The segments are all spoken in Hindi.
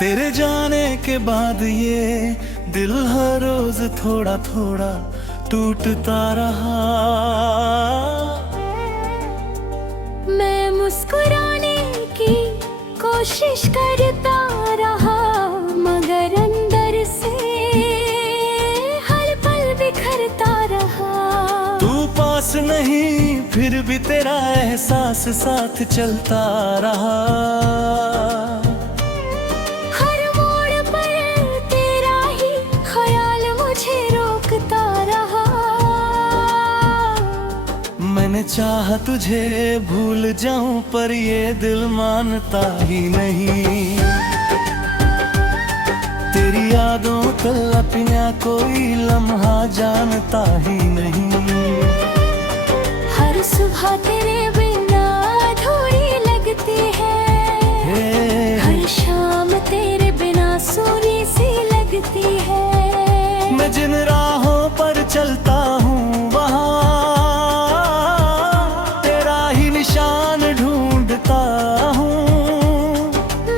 तेरे जाने के बाद ये दिल हर रोज थोड़ा थोड़ा टूटता रहा। मैं मुस्कुराने की कोशिश करता रहा, मगर अंदर से हर पल बिखरता रहा। तू पास नहीं फिर भी तेरा एहसास साथ चलता रहा। हर मोड़ पर तेरा ही ख्याल मुझे रोकता रहा। मैंने चाहा तुझे भूल जाऊं पर ये दिल मानता ही नहीं। तेरी यादों कल्पियां कोई लम्हा जानता ही नहीं। हर सुबह तेरे बिना अधूरी लगती है, हर शाम तेरे बिना सूनी सी लगती है। मैं जिन राहों पर चलता हूँ वहाँ तेरा ही निशान ढूंढता हूँ।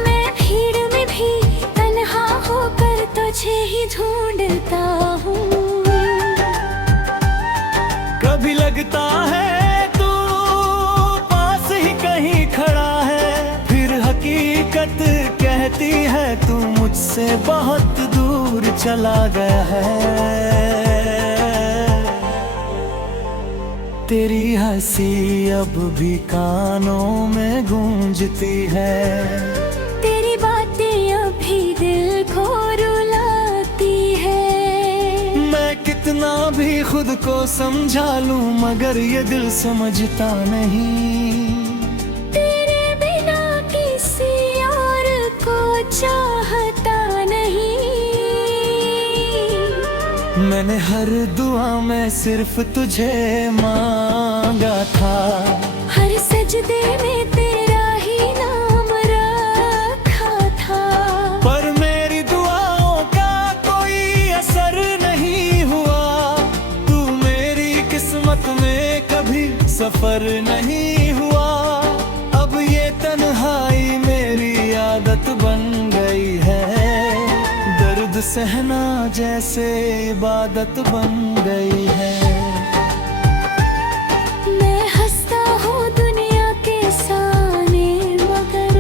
मैं भीड़ में भी तन्हा होकर तुझे ही ढूंढता हूँ। कभी लगता है तू पास ही कहीं खड़ा है, फिर हकीकत कहती है तू मुझसे बहुत दूर चला गया है। तेरी हंसी अब भी कानों में गूंजती है। तेरी बातें अभी दिल को रुलाती है। मैं कितना भी खुद को समझा लूं मगर ये दिल समझता नहीं। तेरे बिना किसी और को चाहता नहीं। मैंने हर दुआ में सिर्फ तुझे मांगा था। हर सजदे में तेरा ही नाम रखा था। पर मेरी दुआओं का कोई असर नहीं हुआ। तू मेरी किस्मत में कभी सफर नहीं हुआ। अब ये तन्हाई मेरी आदत बन गई है। दर्द सहना जैसे इबादत बन गई है। मैं हंसता हूँ दुनिया के सामने, मगर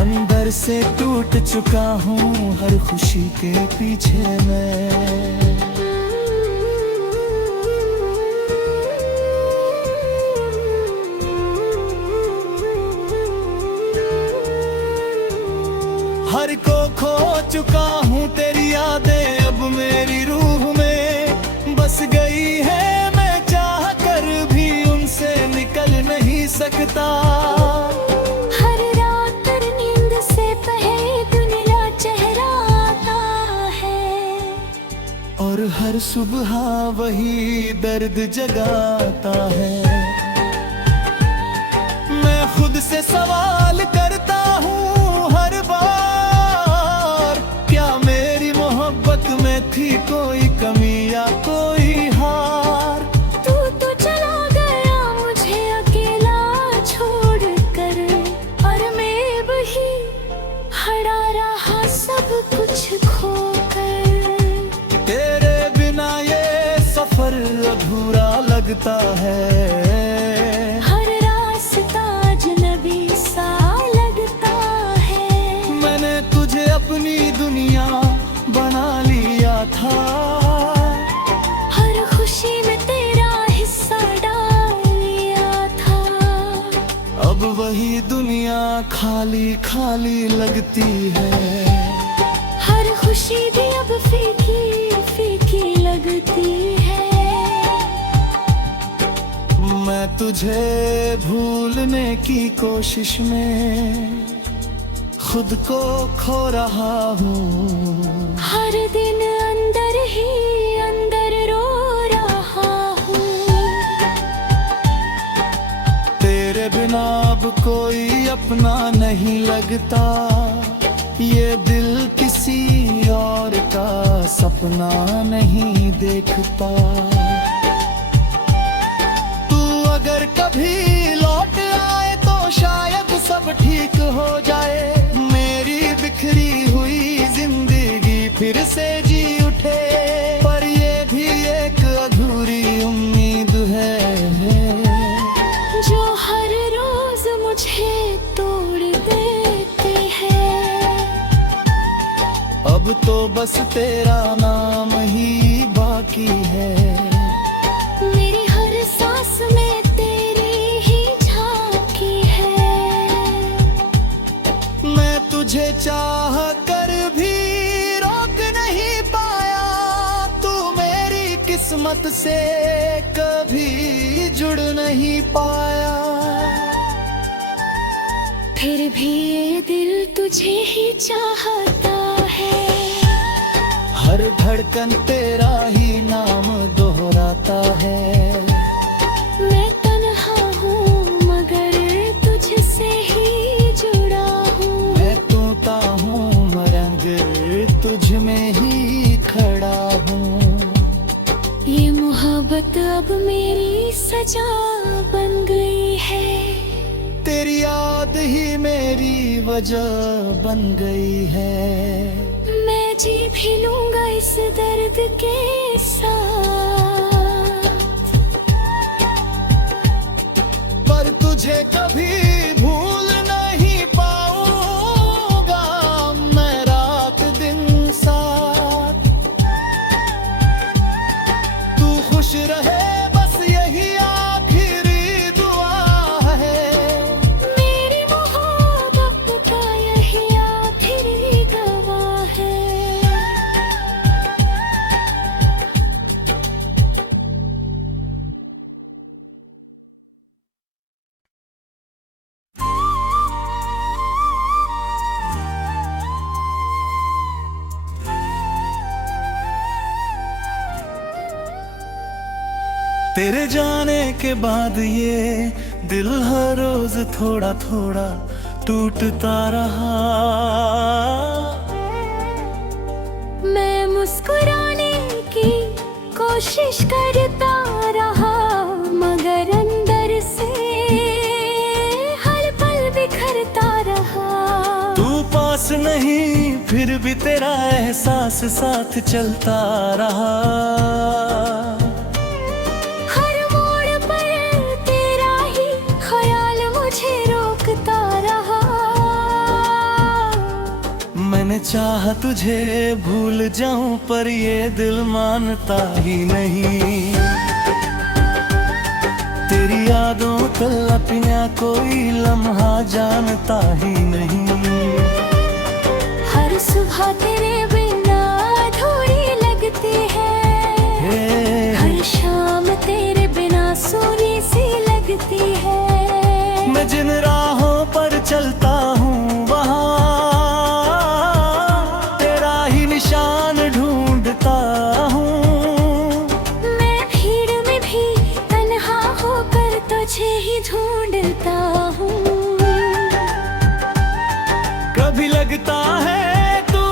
अंदर से टूट चुका हूँ हर खुशी के पीछे मैं। हर को खो चुका हूँ तेरी यादें अब मेरी रूह में बस गई है। मैं चाह कर भी उनसे निकल नहीं सकता। हर रात नींद से पहले दुनिया चेहरा आता है, और हर सुबह वही दर्द जगाता है। मैं खुद से सवाल करता हूँ हर बार, क्या मेरी मोहब्बत में थी कोई कमी या कोई हार। तू तो चला गया मुझे अकेला छोड़कर, और मैं वही खड़ा रहा सब कुछ खोकर। तेरे बिना ये सफर अधूरा लगता है। हर रास्ता अजनबी सा लगता है। मैंने तुझे अपनी दुनिया बना लिया था। हर खुशी में तेरा हिस्सा डाल लिया था। अब वही दुनिया खाली खाली लगती है। हर खुशी भी अब फीकी फीकी लगती है। मैं तुझे भूलने की कोशिश में खुद को खो रहा हूँ। हर दिन अंदर ही अंदर रो रहा हूँ। तेरे बिना अब कोई अपना नहीं लगता। ये दिल किसी और का सपना नहीं देखता। तू अगर कभी लौट आए तो शायद सब ठीक हो जाए। मेरी बिखरी हुई जिंदगी फिर से जी उठे, पर ये भी एक अधूरी उम्मीद है जो हर रोज मुझे तोड़ देती है। अब तो बस तेरा नाम ही बाकी है, मेरी हर सांस में तेरी ही झांकी है। मैं तुझे चाह कर भी रोक नहीं पाया, तू मेरी किस्मत से कभी जुड़ नहीं पाया। फिर भी ये दिल तुझे ही चाहता है, हर धड़कन तेरा ही नाम दोहराता है। मैं तन्हा हूँ मगर तुझसे ही जुड़ा हूँ, मैं तोता हूँ मगर तुझ में ही खड़ा हूँ। ये मोहब्बत अब मेरी सजा बन गई है, तेरी याद ही मेरी वजह बन गई है। मैं जी भी लूंगा इस दर्द के साथ, पर तुझे कभी भूल नहीं पाऊंगा, मैं रात दिन साथ। तू खुश रहे बस यही आखिरी दुआ है, मेरी मोहब्बत का यही आखिरी गवाह है। तेरे जाने के बाद ये दिल हर रोज थोड़ा थोड़ा टूटता रहा। मैं मुस्कुराने की कोशिश करता रहा, मगर अंदर से हर पल बिखरता रहा। तू पास नहीं फिर भी तेरा एहसास साथ चलता रहा। हर मोड़ पर तेरा ही ख्याल मुझे रोकता रहा। मैंने चाहा तुझे भूल जाऊं पर ये दिल मानता ही नहीं। तेरी यादों तलपियां कोई लम्हा जानता ही नहीं। हर सुबह तेरे बिना अधूरी लगती है, हर शाम तेरे बिना सूनी सी लगती है। मैं जिन राहों पर चलता हूँ वहाँ तेरा ही निशान ढूंढता हूँ। मैं भीड़ में भी तन्हा होकर तुझे ही ढूंढता हूँ। कभी लगता है तू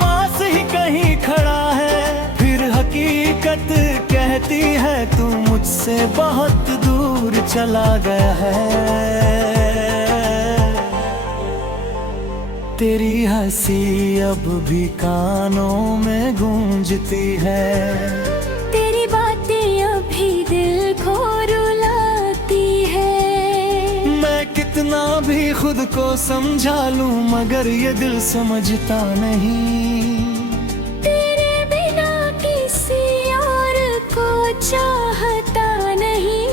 पास ही कहीं खड़ा है, फिर हकीकत कहती है तू मुझसे बहुत दूर चला गया है। तेरी हंसी अब भी कानों में गूंजती है, तेरी बातें अभी दिल को रुलाती है। मैं कितना भी खुद को समझा लूं मगर ये दिल समझता नहीं। तेरे बिना किसी और को चाहता नहीं।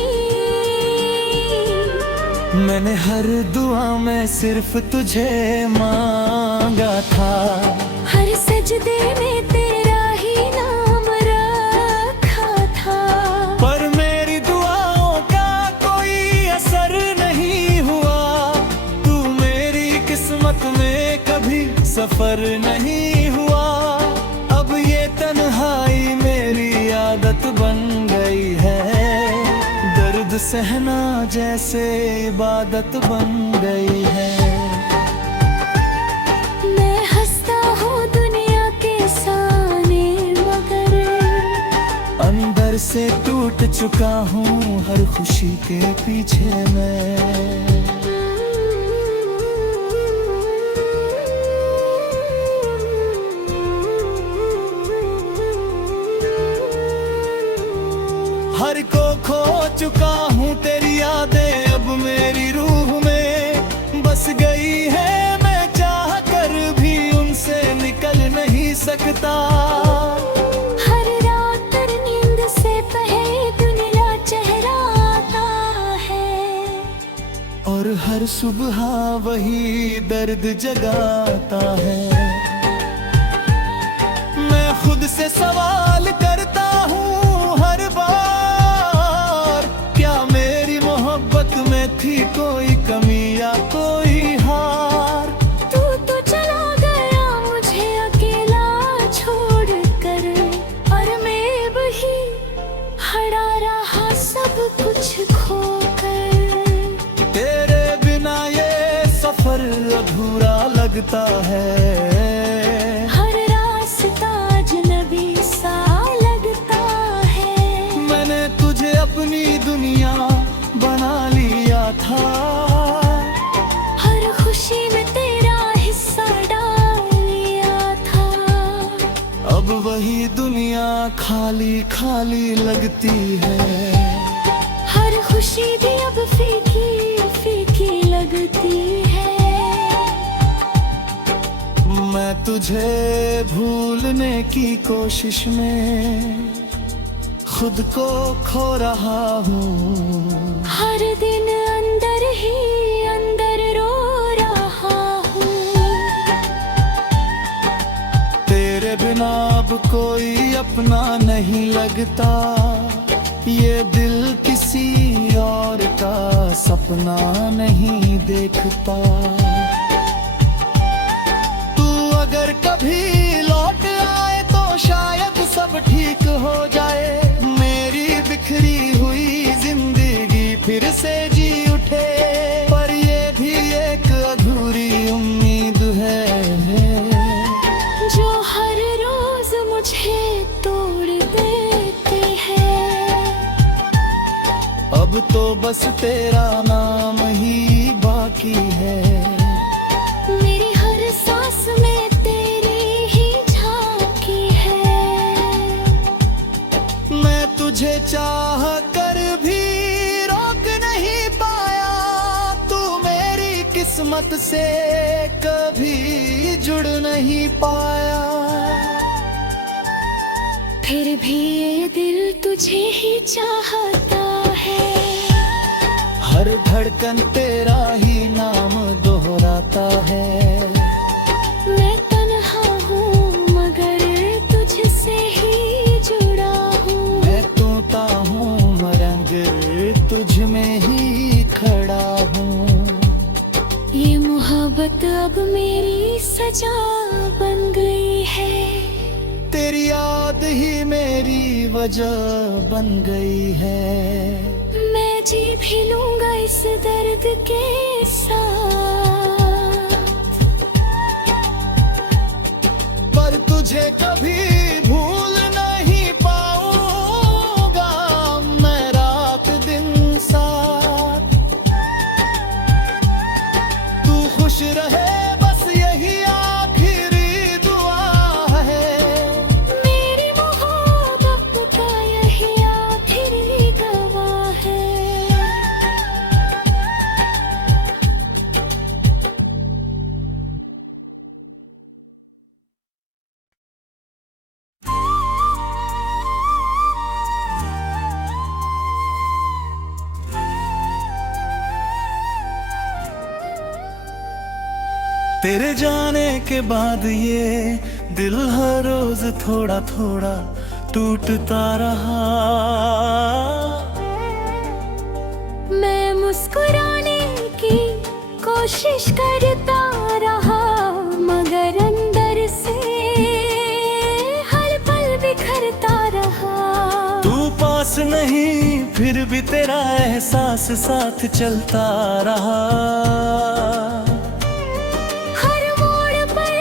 मैंने हर दुआ में सिर्फ तुझे मांगा था, हर सजदे में तेरा ही नाम रखा था। पर मेरी दुआओं का कोई असर नहीं हुआ। तू मेरी किस्मत में कभी सफर नहीं हुआ। अब ये तन्हाई मेरी आदत बन गई है, दर्द सहना जैसे इबादत बन गई है। मैं हंसता हूँ दुनिया के सामने मगर अंदर से टूट चुका हूँ हर खुशी के पीछे मैं। चुका हूँ तेरी यादें अब मेरी रूह में बस गई है। मैं चाह कर भी उनसे निकल नहीं सकता। हर रात नींद से पहले दुनिया चेहराता है और हर सुबह वही दर्द जगाता है। मैं खुद से सवाल करता हूँ हर बार, क्या मेरी मोहब्बत में थी कोई कमी या कोई हार। तू तो चला गया मुझे अकेला छोड़कर और मैं वही खड़ा रहा सब कुछ खोकर। तेरे बिना ये सफर अधूरा लगता है। हर रास्ता अजनबी सा लगता है। मैंने तुझे अपनी दुनिया बना लिया था। हर खुशी में तेरा हिस्सा डाल लिया था। अब वही दुनिया खाली खाली लगती है। हर खुशी भी अब फीकी फीकी लगती है। मैं तुझे भूलने की कोशिश में खुद को खो रहा हूँ। हर दिन अंदर ही अंदर रो रहा हूँ। तेरे बिना अब कोई अपना नहीं लगता। ये दिल किसी और का सपना नहीं देखता। तू अगर कभी लौट आए तो शायद सब ठीक हो जाए। मेरी बिखरी हुई जिंदगी फिर से जी उठे। पर ये भी एक अधूरी उम्मीद है जो हर रोज मुझे तोड़ देती है। अब तो बस तेरा नाम ही बाकी है। मेरी हर सांस में तेरी ही झांकी है। मैं तुझे चाह कर भी रोक नहीं पाया। तू मेरी किस्मत से कभी जुड़ नहीं पाया। फिर भी ये दिल तुझे ही चाहता है। हर धड़कन तेरा ही नाम दोहराता है। मैं तन्हा हूँ मगर तुझसे ही जुड़ा हूँ। मैं तोता हूँ मगर तुझ में ही खड़ा हूँ। ये मोहब्बत अब मेरी सजा बन गई है। तेरी याद ही मेरी वजह बन गई है। मैं जी भी लूंगा इस दर्द के साथ। पर तुझे कभी भूल नहीं पाऊंगा। मैं रात दिन साथ। तू खुश रहे बस यही आखिरी दुआ है। मेरी मोहब्बत का यही आखिरी गवाह है। तेरे जाने के बाद ये दिल हर रोज थोड़ा थोड़ा टूटता रहा। मैं मुस्कुराने की कोशिश करता रहा मगर अंदर से हर पल बिखरता रहा। तू पास नहीं फिर भी तेरा एहसास साथ चलता रहा। हर मोड़ पर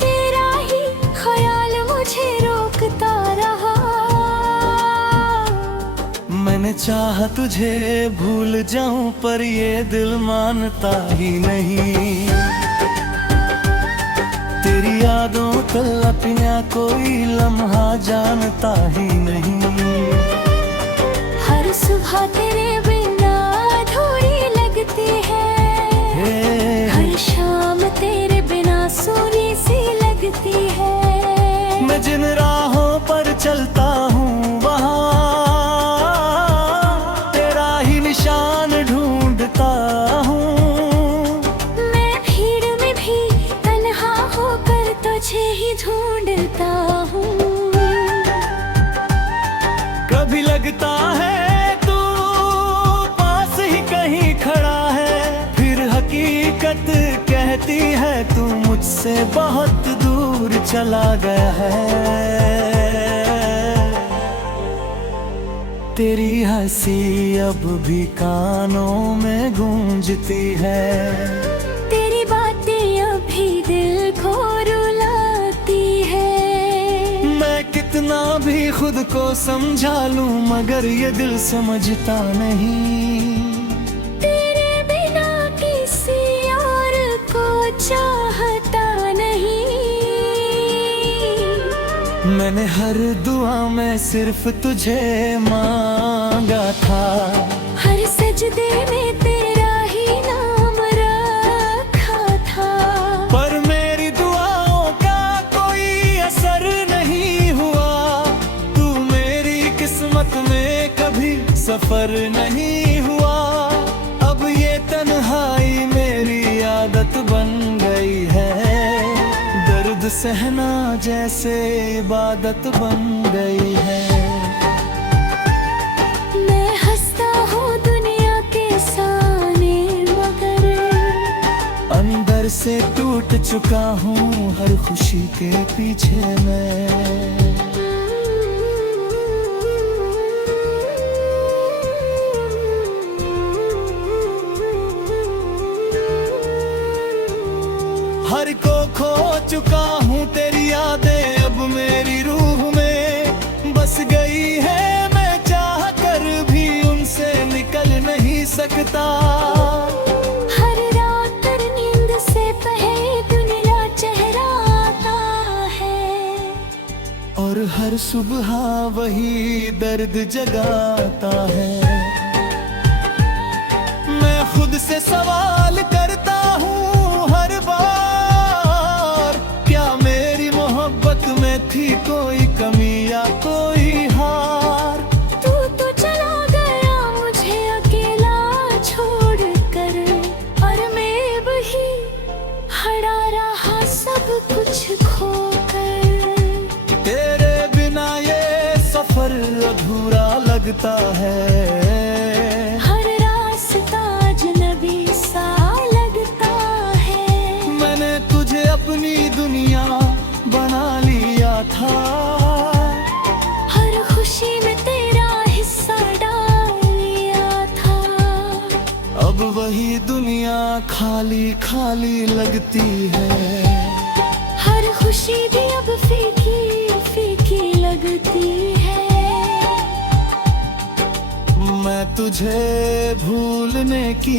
तेरा ही ख्याल मुझे रोकता रहा। मैंने चाहा तुझे भूल जाऊं पर ये दिल मानता ही नहीं। तेरी यादों कोई लम्हा जानता ही नहीं। हर सुबह तेरे बिना अधूरी लगती है, हर शाम तेरे बिना सूनी सी लगती है। मैं जिन राहों पर चलता हूँ वहाँ तेरा ही निशान ढूंढता हूँ। मैं भीड़ में भी तन्हा होकर तुझे ही ढूंढता हूँ। कभी लगता है तू पास ही कहीं खड़ा है, फिर हकीकत कहती है तू मुझसे बहुत दूर चला गया है। तेरी हंसी अब भी कानों में गूंजती है, तेरी बातें अभी दिल को रुलाती है। मैं कितना भी खुद को समझा लूं मगर ये दिल समझता नहीं। तेरे बिना किसी और को चाहता नहीं। मैंने हर दुआ में सिर्फ तुझे मांगा था, हर सजदे में तेरा ही नाम रखा था। पर मेरी दुआओं का कोई असर नहीं हुआ। तू मेरी किस्मत में कभी सफर नहीं हुआ। अब ये तन्हाई मेरी आदत बन गई है, दर्द सहना जैसे इबादत बन गई है। मैं हंसता हूँ दुनिया के सामने मगर अंदर से टूट चुका हूँ हर खुशी के पीछे मैं। हर को खो चुका हूँ तेरी यादें अब मेरी रूह में बस गई है। मैं चाह कर भी उनसे निकल नहीं सकता। हर रात नींद से पहले दुनिया चेहरा आता है, और हर सुबह वही दर्द जगाता है। मैं खुद से सवाल करता हूँ हर बार, क्या मेरी मोहब्बत में थी कोई कमी या कोई हार। तू तो चला गया मुझे अकेला छोड़कर, और मैं वही खड़ा रहा सब कुछ खोकर। तेरे बिना ये सफर अधूरा लगता है, हर रास्ता अजनबी सा लगता है। मैंने तुझे अपनी दुनिया बना लिया था, हर खुशी में तेरा हिस्सा डाल लिया था। अब वही दुनिया खाली खाली लगती है। हर खुशी भी अब फीकी फीकी लगती है। मैं तुझे भूलने की